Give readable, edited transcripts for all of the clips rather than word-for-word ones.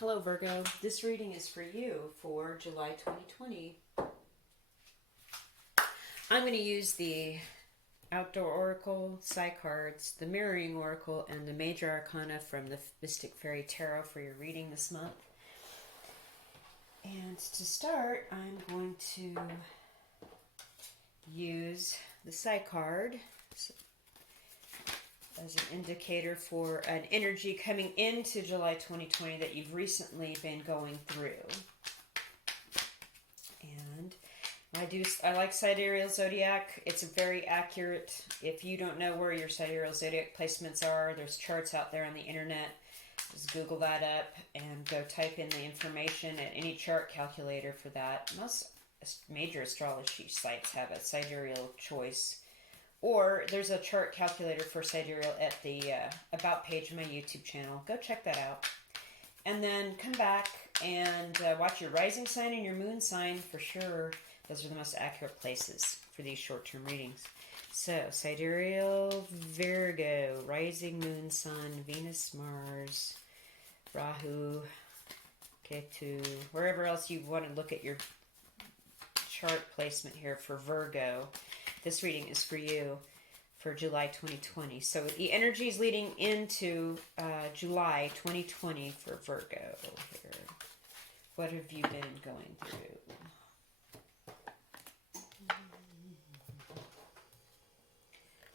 Hello Virgo, this reading is for you for July 2020. I'm going to use the Outdoor Oracle, Psi cards, the Mirroring Oracle, and the Major Arcana from the Mystic Fairy Tarot for your reading this month. And to start, I'm going to use the Psi card as an indicator for an energy coming into July 2020 that you've recently been going through. And I like Sidereal Zodiac. It's very accurate. If you don't know where your Sidereal Zodiac placements are, there's charts out there on the internet. Just Google that up and go type in the information at any chart calculator for that. Most major astrology sites have a sidereal choice. Or there's a chart calculator for sidereal at the About page of my YouTube channel. Go check that out. And then come back and watch your rising sign and your moon sign for sure. Those are the most accurate places for these short-term readings. So, sidereal Virgo, rising moon, sun, Venus, Mars, Rahu, Ketu, wherever else you want to look at your chart placement here for Virgo. This reading is for you for July 2020. So the energy is leading into July 2020 for Virgo here. What have you been going through?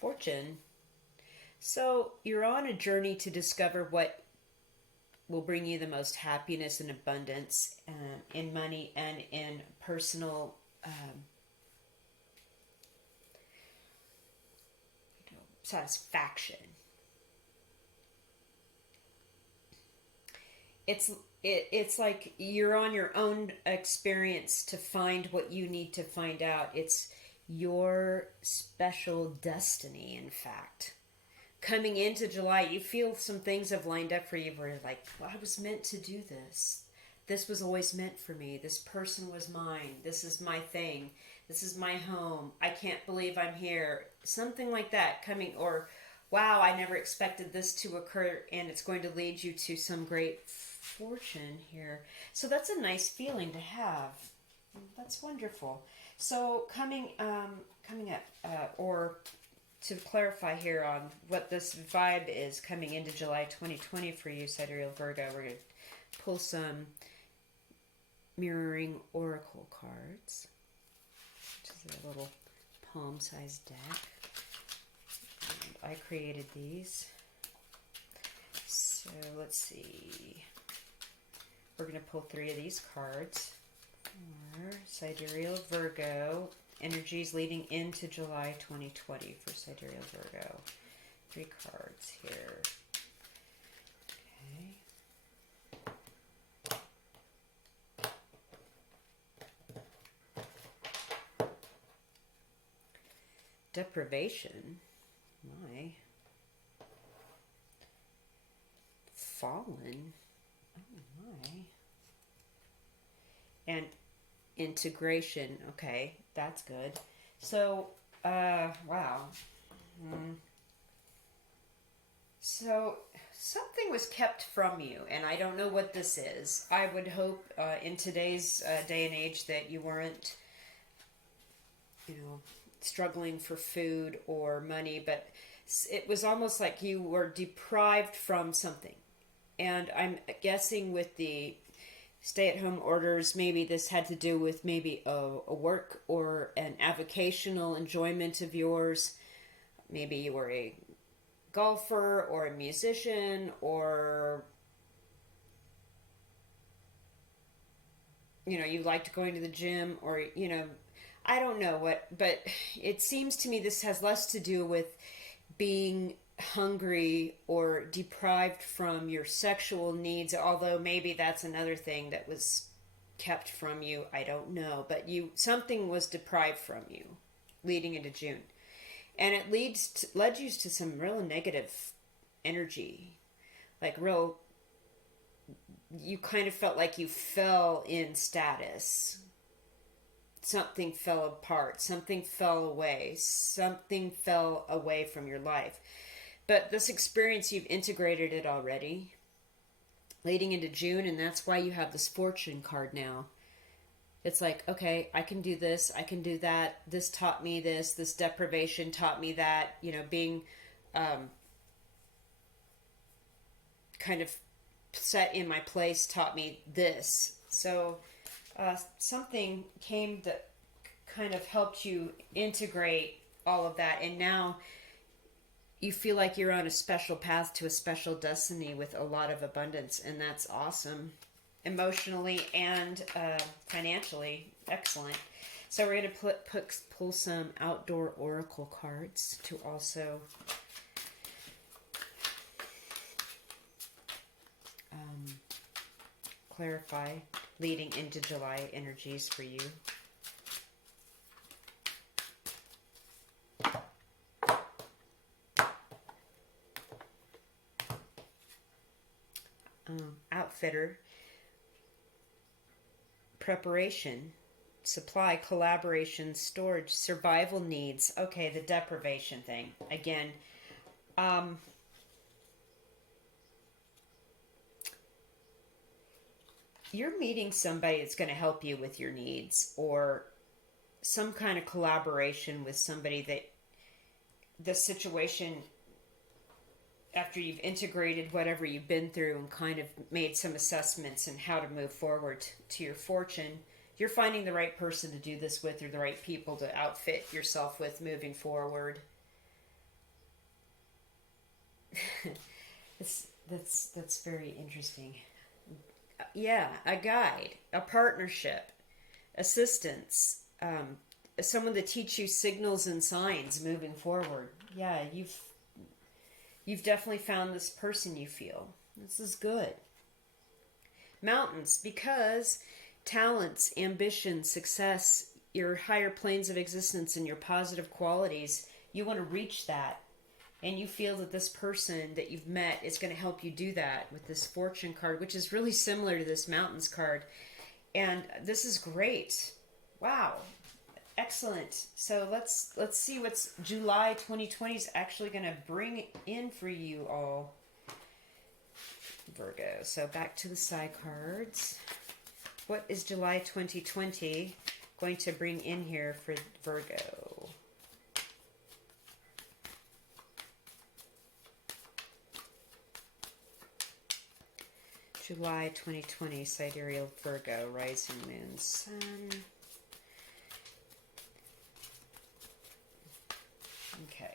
Fortune. So you're on a journey to discover what will bring you the most happiness and abundance in money and in personal satisfaction. It's like you're on your own experience to find what you need to find out. It's your special destiny, in fact. Coming into July, you feel some things have lined up for you where you're like, well, I was meant to do this. This was always meant for me. This person was mine. This is my thing. This is my home. I can't believe I'm here. Something like that coming, or wow, I never expected this to occur, and it's going to lead you to some great fortune here. So that's a nice feeling to have. That's wonderful. So coming up, or to clarify here on what this vibe is coming into July 2020 for you, Sidereal Virgo, we're going to pull some Mirroring Oracle cards, which is a little palm-sized deck. And I created these. So let's see. We're going to pull 3 of these cards for Sidereal Virgo. Energies leading into July 2020 for Sidereal Virgo. 3 cards here. Deprivation. My. Fallen. Oh my. And integration. Okay, that's good. So, wow. So, something was kept from you, and I don't know what this is. I would hope in today's day and age that you weren't, struggling for food or money, but it was almost like you were deprived from something. And I'm guessing with the stay-at-home orders, maybe this had to do with maybe a work or an avocational enjoyment of yours. Maybe you were a golfer or a musician, or you liked going to the gym, or I don't know what, but it seems to me this has less to do with being hungry or deprived from your sexual needs, although maybe that's another thing that was kept from you. I don't know, but something was deprived from you leading into June, and it led you to some real negative energy, like you kind of felt like you fell in status. Something fell apart, something fell away from your life. But this experience, you've integrated it already. leading into June, and that's why you have this fortune card now. It's like, okay, I can do this, I can do that. This taught me this. This deprivation taught me that. You know, being kind of set in my place taught me this. So something came that kind of helped you integrate all of that, and now you feel like you're on a special path to a special destiny with a lot of abundance, and that's awesome. Emotionally and financially, excellent. So we're going to pull some outdoor oracle cards to also clarify leading into July energies for you. Outfitter, preparation, supply, collaboration, storage, survival needs. Okay, the deprivation thing again. You're meeting somebody that's going to help you with your needs, or some kind of collaboration with somebody that the situation, after you've integrated whatever you've been through and kind of made some assessments and how to move forward to your fortune, you're finding the right person to do this with, or the right people to outfit yourself with moving forward. That's very interesting. Yeah, a guide, a partnership, assistance, someone to teach you signals and signs moving forward. Yeah, you've definitely found this person, you feel. This is good. Mountains, because talents, ambition, success, your higher planes of existence and your positive qualities, you want to reach that. And you feel that this person that you've met is going to help you do that with this fortune card, which is really similar to this mountains card. And this is great. Wow. Excellent. So let's see what's July 2020 is actually going to bring in for you all, Virgo. So back to the side cards. What is July 2020 going to bring in here for Virgo? July 2020, sidereal Virgo, rising moon, sun. Okay.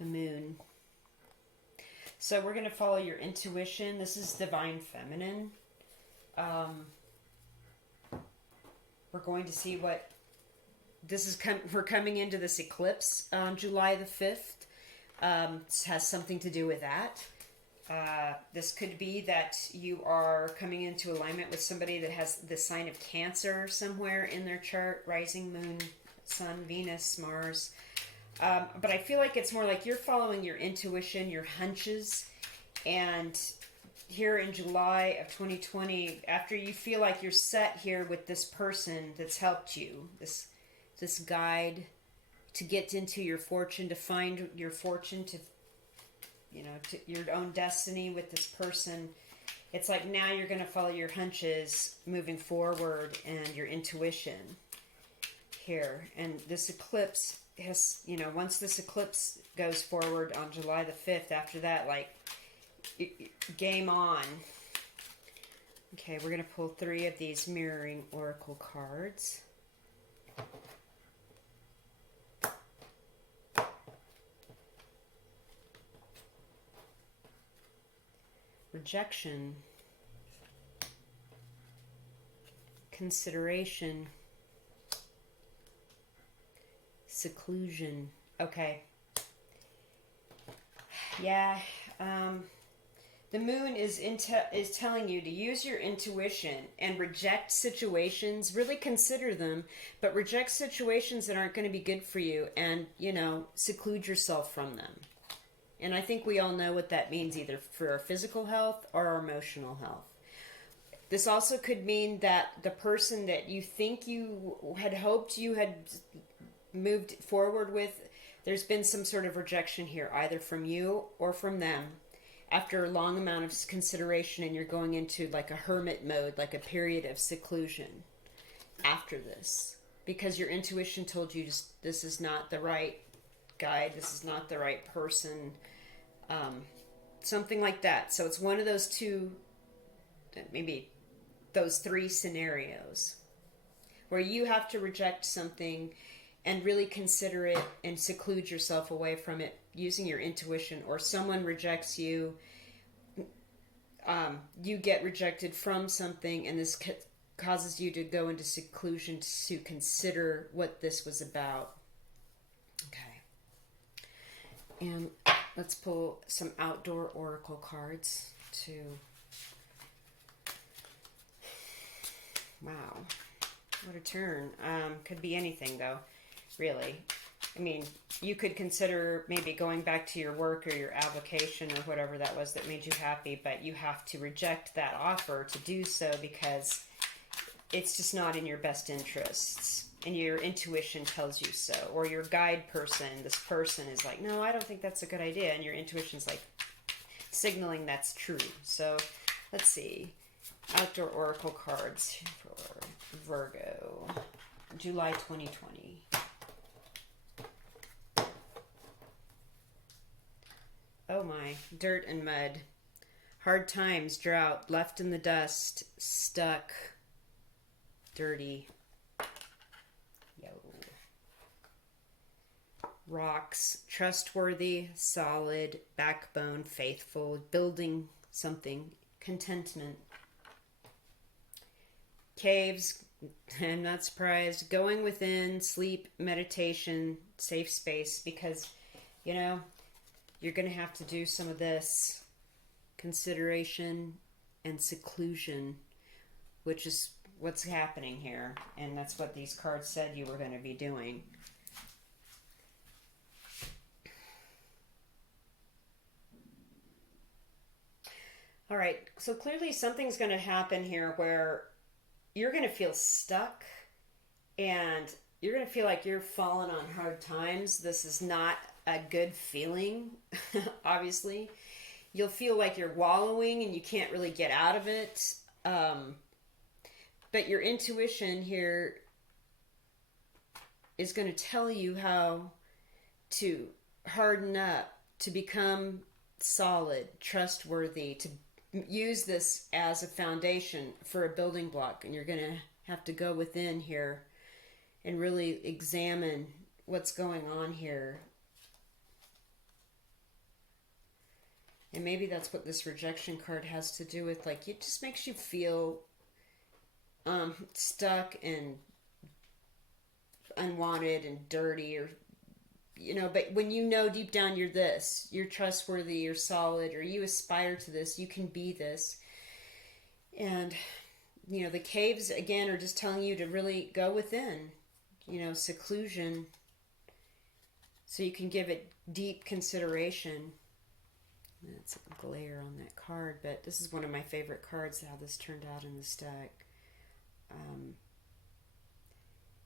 The moon. So we're going to follow your intuition. This is divine feminine. We're going to see what this is. We're coming into this eclipse on July the 5th. This has something to do with that. This could be that you are coming into alignment with somebody that has the sign of Cancer somewhere in their chart, rising moon, sun, Venus, Mars. But I feel like it's more like you're following your intuition, your hunches, and here in July of 2020, after you feel like you're set here with this person that's helped you, this guide to get into your fortune, to find your fortune, to your own destiny with this person. It's like now you're going to follow your hunches moving forward and your intuition here. And this eclipse has, once this eclipse goes forward on July the 5th, after that, game on. Okay, we're going to pull 3 of these mirroring oracle cards. Rejection, consideration, seclusion. Okay. Yeah. The moon is telling you to use your intuition and reject situations. Really consider them, but reject situations that aren't going to be good for you, and seclude yourself from them. And I think we all know what that means, either for our physical health or our emotional health. This also could mean that the person that you think you had hoped you had moved forward with, there's been some sort of rejection here, either from you or from them, after a long amount of consideration, and you're going into like a hermit mode, like a period of seclusion after this, because your intuition told you just this is not the right guide, this is not the right person, something like that. So it's one of those two, maybe those three scenarios where you have to reject something and really consider it and seclude yourself away from it using your intuition, or someone rejects you, you get rejected from something, and this causes you to go into seclusion to consider what this was about. Okay. And let's pull some outdoor oracle cards to... Wow. What a turn. Could be anything, though, really. I mean, you could consider maybe going back to your work or your avocation or whatever that was that made you happy, but you have to reject that offer to do so because it's just not in your best interests. And your intuition tells you so. Or your guide person, this person is like, no, I don't think that's a good idea. And your intuition's like signaling that's true. So let's see. Outdoor oracle cards for Virgo, July 2020. Oh my, dirt and mud. Hard times, drought, left in the dust, stuck, dirty. Yo. Rocks, trustworthy, solid, backbone, faithful, building something, contentment. Caves, I'm not surprised, going within, sleep, meditation, safe space, because, you know, you're going to have to do some of this consideration and seclusion, which is what's happening here. And that's what these cards said you were going to be doing. All right, so clearly something's going to happen here where you're going to feel stuck and you're going to feel like you're falling on hard times. This is not a good feeling, obviously. You'll feel like you're wallowing and you can't really get out of it. But your intuition here is going to tell you how to harden up, to become solid, trustworthy, to use this as a foundation for a building block. And you're going to have to go within here and really examine what's going on here. And maybe that's what this rejection card has to do with. Like, it just makes you feel stuck and unwanted and dirty, or, you know, but when you know deep down you're this, you're trustworthy, you're solid, or you aspire to this, you can be this. And, you know, the caves, again, are just telling you to really go within, you know, seclusion, so you can give it deep consideration. That's a glare on that card, but this is one of my favorite cards, how this turned out in this deck.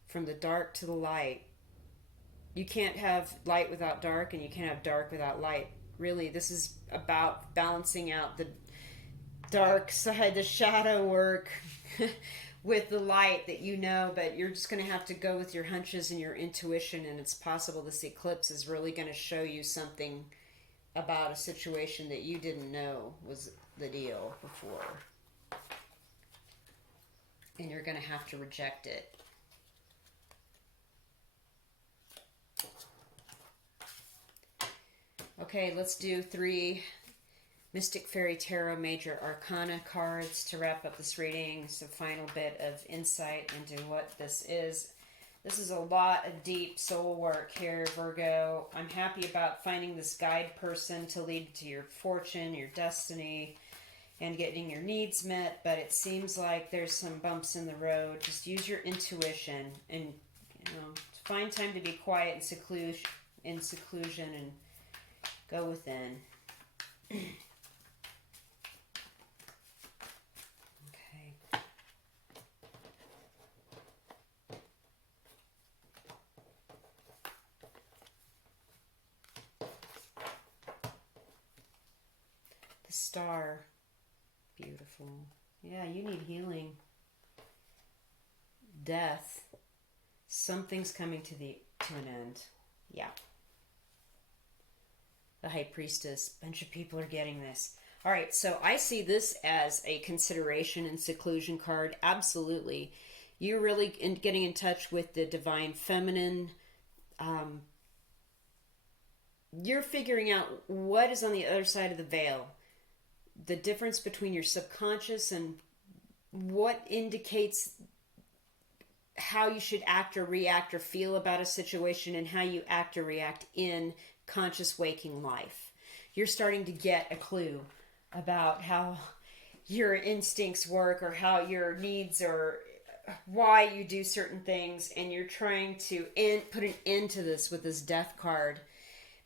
From the dark to the light. You can't have light without dark, and you can't have dark without light. Really, this is about balancing out the dark side, the shadow work, with the light that you know, but you're just going to have to go with your hunches and your intuition, and it's possible this eclipse is really going to show you something about a situation that you didn't know was the deal before. And you're going to have to reject it. Okay, let's do 3 Mystic Fairy Tarot Major Arcana cards to wrap up this reading. It's a final bit of insight into what this is. This is a lot of deep soul work here, Virgo. I'm happy about finding this guide person to lead to your fortune, your destiny, and getting your needs met, but it seems like there's some bumps in the road. Just use your intuition and, you know, find time to be quiet and seclusion and go within. Okay. Star. Beautiful. Yeah, you need healing. Death. Something's coming to an end. Yeah. The High Priestess. Bunch of people are getting this. All right, so I see this as a consideration and seclusion card. Absolutely. You're really getting in touch with the divine feminine. You're figuring out what is on the other side of the veil. The difference between your subconscious and what indicates how you should act or react or feel about a situation, and how you act or react in conscious waking life. You're starting to get a clue about how your instincts work, or how your needs, or why you do certain things, and you're trying to put an end to this with this death card,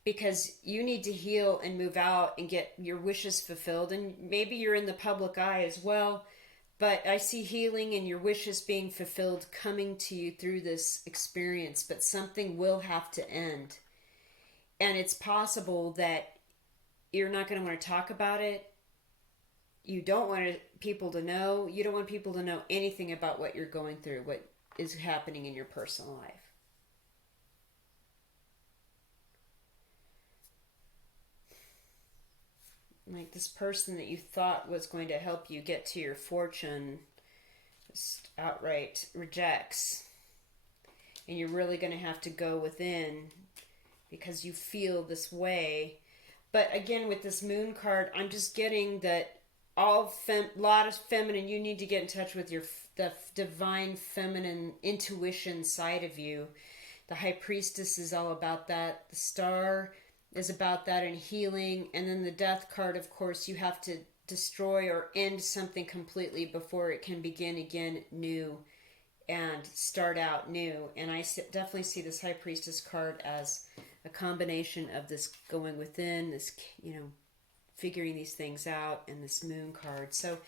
because you need to heal and move out and get your wishes fulfilled. And maybe you're in the public eye as well, but I see healing and your wishes being fulfilled coming to you through this experience. But something will have to end, and it's possible that you're not going to want to talk about it. You don't want people to know. You don't want people to know anything about what you're going through, what is happening in your personal life. Like this person that you thought was going to help you get to your fortune just outright rejects. And you're really going to have to go within because you feel this way. But again, with this moon card, I'm just getting that lot of feminine. You need to get in touch with the divine feminine intuition side of you. The High Priestess is all about that. The Star is about that and healing. And then the Death card, of course, you have to destroy or end something completely before it can begin again new and start out new. And I definitely see this High Priestess card as a combination of this going within, this, figuring these things out, and this Moon card. So,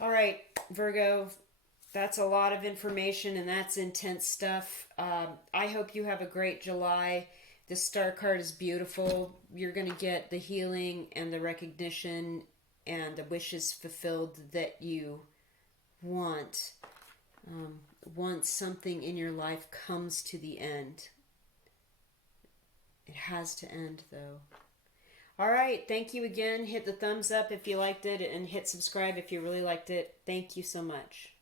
all right, Virgo, that's a lot of information, and that's intense stuff. I hope you have a great July. The Star card is beautiful. You're going to get the healing and the recognition and the wishes fulfilled that you want. Once something in your life comes to the end. It has to end, though. All right, thank you again. Hit the thumbs up if you liked it, and hit subscribe if you really liked it. Thank you so much.